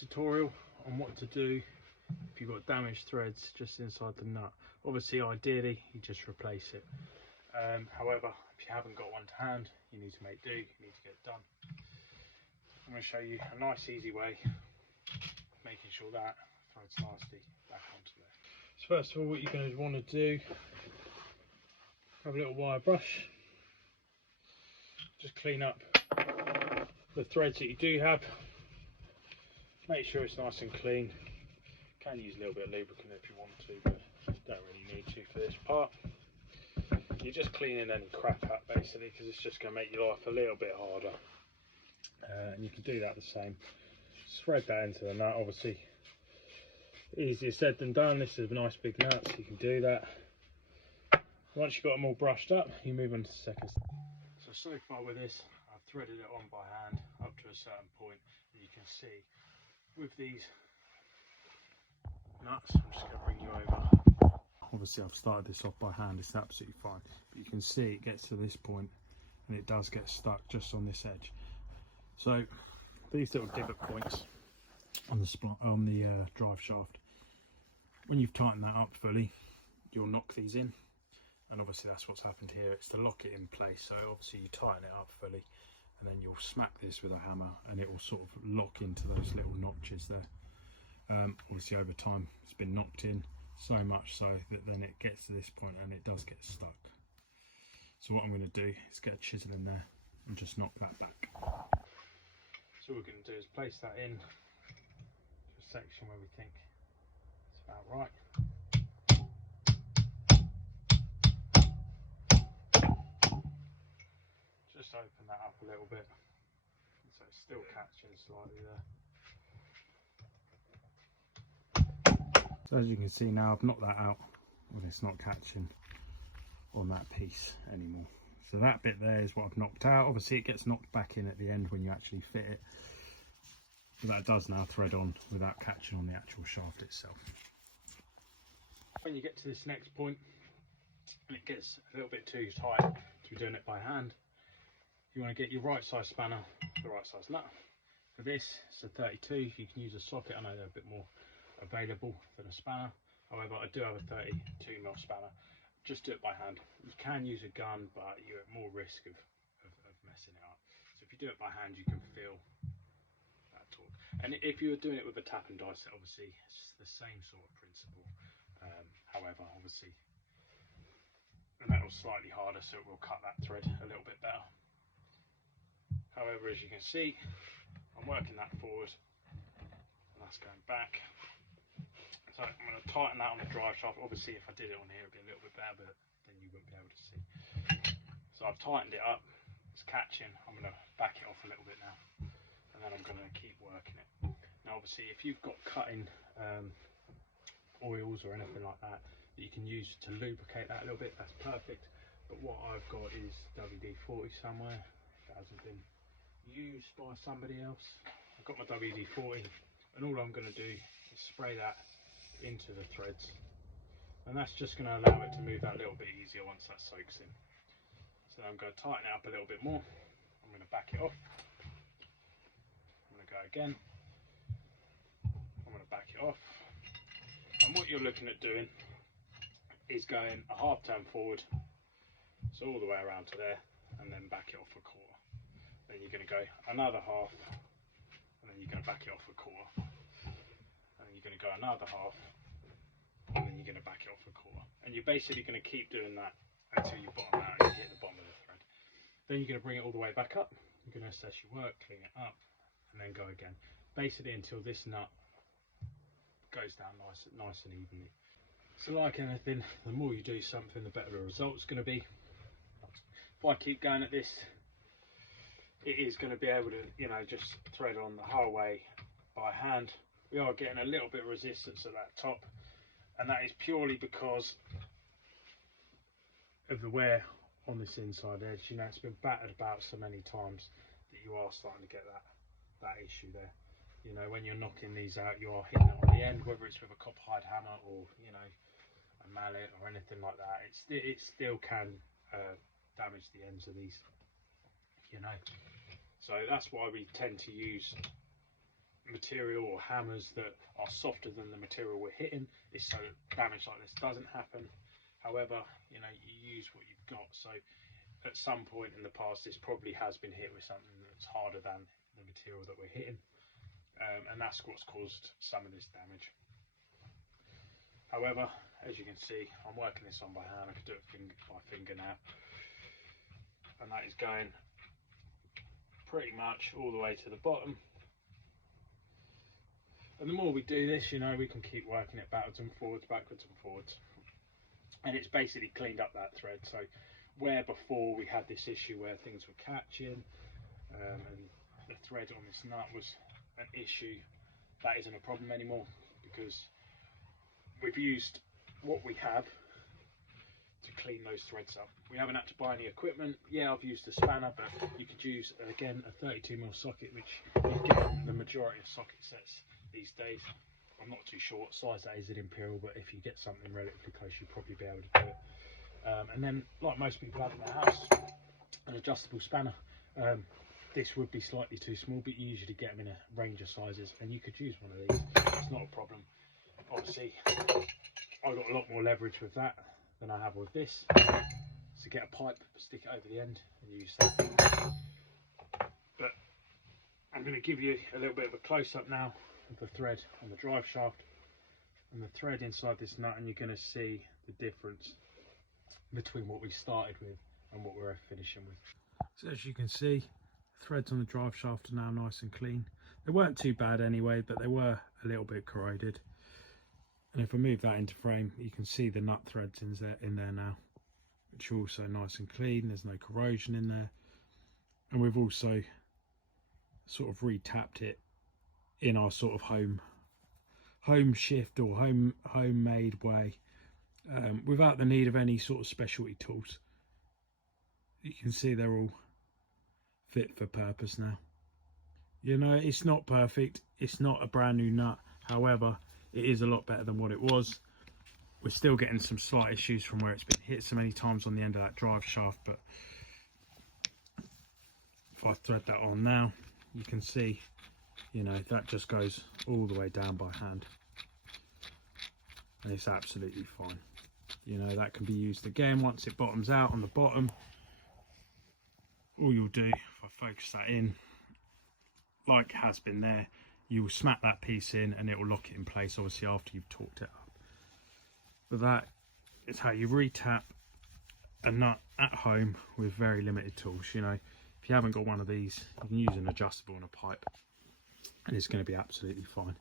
tutorial on what to do if you've got damaged threads just inside the nut. Obviously, ideally, you just replace it. However, if you haven't got one to hand, you need to make do, you need to get it done. I'm going to show you a nice easy way making sure that thread's nicely back onto there. So first of all, what you're going to want to do, have a little wire brush, just clean up the threads that you do have, make sure it's nice and clean. You can use a little bit of lubricant if you want to, but don't really need to for this part. You're just cleaning any crap up basically, because it's just going to make your life a little bit harder. And you can do that the same. Thread that into the nut, obviously easier said than done. This is a nice big nut, so you can do that. Once you've got them all brushed up, you move on to the second step. So far with this, I've threaded it on by hand up to a certain point, and you can see with these nuts, I'm just going to bring you over. Obviously I've started this off by hand, it's absolutely fine, but you can see it gets to this point and it does get stuck just on this edge. So these little divot points on the drive shaft, when you've tightened that up fully, you'll knock these in, and obviously that's what's happened here. It's to lock it in place, so obviously you tighten it up fully and then you'll smack this with a hammer and it will sort of lock into those little notches there. Obviously over time it's been knocked in so much so that then it gets to this point and it does get stuck. So what I'm going to do is get a chisel in there and just knock that back. So what we're going to do is place that in to a section where we think it's about right. Just open that up a little bit so it's still catching slightly there. So as you can see now, I've knocked that out when it's not catching on that piece anymore. So that bit there is what I've knocked out. Obviously it gets knocked back in at the end when you actually fit it. But that does now thread on without catching on the actual shaft itself. When you get to this next point and it gets a little bit too tight to be doing it by hand, you want to get your right size spanner, the right size nut. For this, it's a 32. You can use a socket. I know they're a bit more available than a spanner. However, I do have a 32mm spanner. Just do it by hand. You can use a gun, but you're at more risk of messing it up. So if you do it by hand, you can feel that torque. And if you're doing it with a tap and die set, obviously it's the same sort of principle. However, obviously the metal's slightly harder, so it will cut that thread a little bit better. However, as you can see, I'm working that forward and that's going back. So I'm going to tighten that on the drive shaft. Obviously if I did it on here it'd be a little bit better, but then you wouldn't be able to see. So I've tightened it up, it's catching. I'm going to back it off a little bit now, and then I'm going to keep working it. Now obviously if you've got cutting oils or anything like that that you can use to lubricate that a little bit, that's perfect. But what I've got is WD-40 somewhere that hasn't been used by somebody else. I've got my WD-40 and all I'm going to do is spray that into the threads, and that's just going to allow it to move that little bit easier once that soaks in. So I'm going to tighten it up a little bit more. I'm going to back it off. I'm going to go again. I'm going to back it off, and what you're looking at doing is going a half turn forward, so all the way around to there, and then back it off a quarter. Then you're going to go another half, and then you're going to back it off a quarter, and then you're going to go another half, and then you're going to back it off a quarter. And you're basically going to keep doing that until you bottom out and you hit the bottom of the thread. Then you're going to bring it all the way back up. You're going to assess your work, clean it up, and then go again. Basically until this nut goes down nice and evenly. So like anything, the more you do something, the better the result's going to be. If I keep going at this, it is going to be able to, you know, just thread on the whole way by hand. We are getting a little bit of resistance at that top, and that is purely because of the wear on this inside edge. You know, it's been battered about so many times that you are starting to get that issue there. You know, when you're knocking these out, you are hitting it on the end, whether it's with a copperhide hammer or, you know, a mallet or anything like that. It still can damage the ends of these, you know. So that's why we tend to use material or hammers that are softer than the material we're hitting, is so damage like this doesn't happen. However, you know, you use what you've got. So at some point in the past, this probably has been hit with something that's harder than the material that we're hitting, and that's what's caused some of this damage. However, as you can see, I'm working this on by hand. I could do it by finger now, and that is going pretty much all the way to the bottom. And the more we do this, you know, we can keep working it backwards and forwards, and it's basically cleaned up that thread. So where before we had this issue where things were catching and the thread on this nut was an issue, that isn't a problem anymore, because we've used what we have to clean those threads up. We haven't had to buy any equipment. Yeah, I've used a spanner, but you could use, again, a 32mm socket, which you get in the majority of socket sets these days. I'm not too sure what size that is at Imperial, but if you get something relatively close, you'll probably be able to do it. And then, like most people have in their house, an adjustable spanner. This would be slightly too small, but you usually get them in a range of sizes, and you could use one of these. It's not a problem. Obviously, I've got a lot more leverage with that than I have with this. So get a pipe, stick it over the end, and use that. But I'm going to give you a little bit of a close-up now of the thread on the drive shaft and the thread inside this nut, and you're going to see the difference between what we started with and what we're finishing with. So as you can see, threads on the drive shaft are now nice and clean. They weren't too bad anyway, but they were a little bit corroded. And if I move that into frame, you can see the nut threads in there now, which are also nice and clean. There's no corrosion in there. And we've also sort of re-tapped it in our sort of home shift or homemade way, without the need of any sort of specialty tools. You can see they're all fit for purpose now. You know, it's not perfect, it's not a brand new nut, however it is a lot better than what it was. We're still getting some slight issues from where it's been hit so many times on the end of that drive shaft, but if I thread that on now, you can see, you know, that just goes all the way down by hand, and it's absolutely fine. You know, that can be used again once it bottoms out on the bottom. All you'll do, if I focus that in, like has been there, you will smack that piece in and it will lock it in place, obviously after you've torqued it up. But that is how you re-tap a nut at home with very limited tools. You know, if you haven't got one of these, you can use an adjustable and a pipe, and it's going to be absolutely fine.